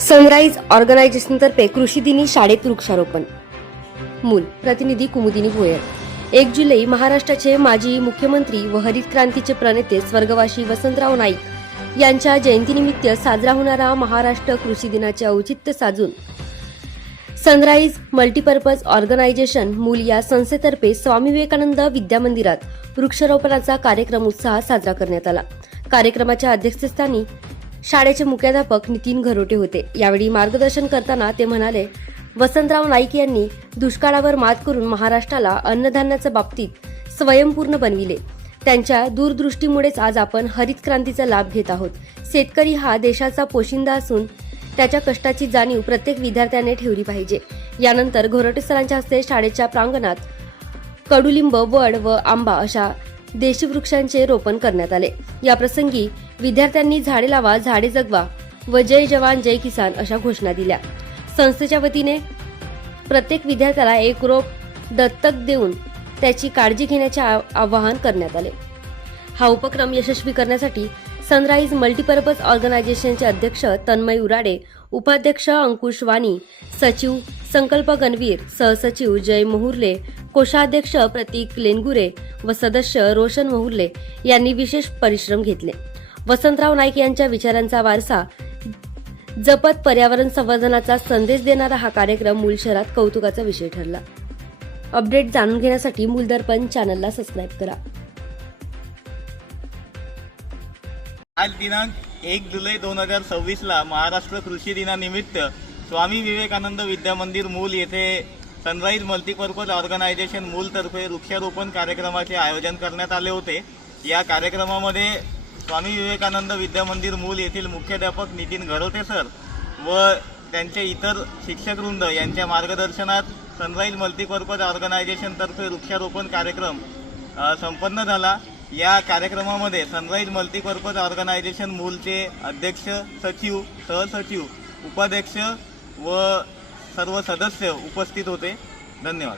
Sunrise ऑर्गनायझेशनतर्फे कृषी दिनी शाळेत वृक्षारोपण. मूल प्रतिनिधी कुमुदिनी भोयर. 1 जुलै महाराष्ट्राचे माजी मुख्यमंत्री व हरित क्रांतीचे प्रणेते स्वर्गवासी वसंतराव नाईक यांच्या जयंतीनिमित्त साजरा होणारा महाराष्ट्र कृषी दिनाचे औचित्य साधून सनराइज मल्टीपर्पज ऑर्गनायझेशन मूल या संस्थेतर्फे स्वामी विवेकानंद विद्यामंदिरात वृक्षारोपणाचा कार्यक्रम उत्साहात साजरा करण्यात आला. कार्यक्रमाच्या अध्यक्षस्थानी शाळेचे मुख्याध्यापक नितीन घरोटे होते. यावेळी मार्गदर्शन करताना ते म्हणाले, वसंतराव नाईक यांनी दुष्काळावर मात करून महाराष्ट्राला अन्नधान्याच्या बाबतीत स्वयंपूर्ण बनविले. त्यांच्या दूरदृष्टीमुळेच आज आपण हरित क्रांतीचा लाभ घेत आहोत. शेतकरी हा देशाचा पोशिंदा असून त्याच्या कष्टाची जाणीव प्रत्येक विद्यार्थ्याने ठेवली पाहिजे. यानंतर घोरटे सरांच्या हस्ते शाळेच्या प्रांगणात कडुलिंब, वड व आंबा अशा देशी वृक्षांचे रोपण करण्यात आले. या प्रसंगी विद्यार्थ्यांनी झाडे लावा, झाडे जगवा व जय जवान जय किसान अशा घोषणा दिल्या. संस्थेच्या वतीने प्रत्येक विद्यार्थ्याला एक रोप दत्तक देऊन त्याची काळजी घेण्याचे आवाहन करण्यात आले. हा उपक्रम यशस्वी करण्यासाठी सनराइज मल्टीपर्पज ऑर्गनायझेशनचे अध्यक्ष तन्मय उराडे, उपाध्यक्ष अंकुश वाणी, सचिव संकल्प गणवीर, सहसचिव जय मोहुर्ले, कोषाध्यक्ष प्रतीक लेनगुरे व सदस्य रोशन मोहुर्ले यांनी विशेष परिश्रम घेतले. वसंतराव नाईक यांच्या विचारांचा वारसा जपत पर्यावरण संवर्धनाचा संदेश देणारा हा कार्यक्रम मूल शहरात कौतुकाचा विषय ठरला. अपडेट जाणून घेण्यासाठी मूल दर्पण चॅनलला सबस्क्राईब करा. आज दिनांक 1 जुलै 2026 ला महाराष्ट्र कृषी दिनानिमित्त स्वामी विवेकानंद विद्यामंदिर मूल येथे सनराइज मल्टीपर्पज ऑर्गनायझेशन मूलतर्फे वृक्षारोपण कार्यक्रमाचे आयोजन करण्यात आले होते. या कार्यक्रमामध्ये स्वामी विवेकानंद विद्यामंदिर मूल येथील मुख्याध्यापक नितीन घरोटे सर व त्यांचे इतर शिक्षकवृंद यांच्या मार्गदर्शनात सनराइज मल्टीपर्पज ऑर्गनायझेशनतर्फे वृक्षारोपण कार्यक्रम संपन्न झाला. या कार्यक्रमामध्ये सनराइज मल्टीपर्पज ऑर्गनायझेशन मूलचे अध्यक्ष, सचिव, सहसचिव, उपाध्यक्ष व सर्व सदस्य उपस्थित होते. धन्यवाद.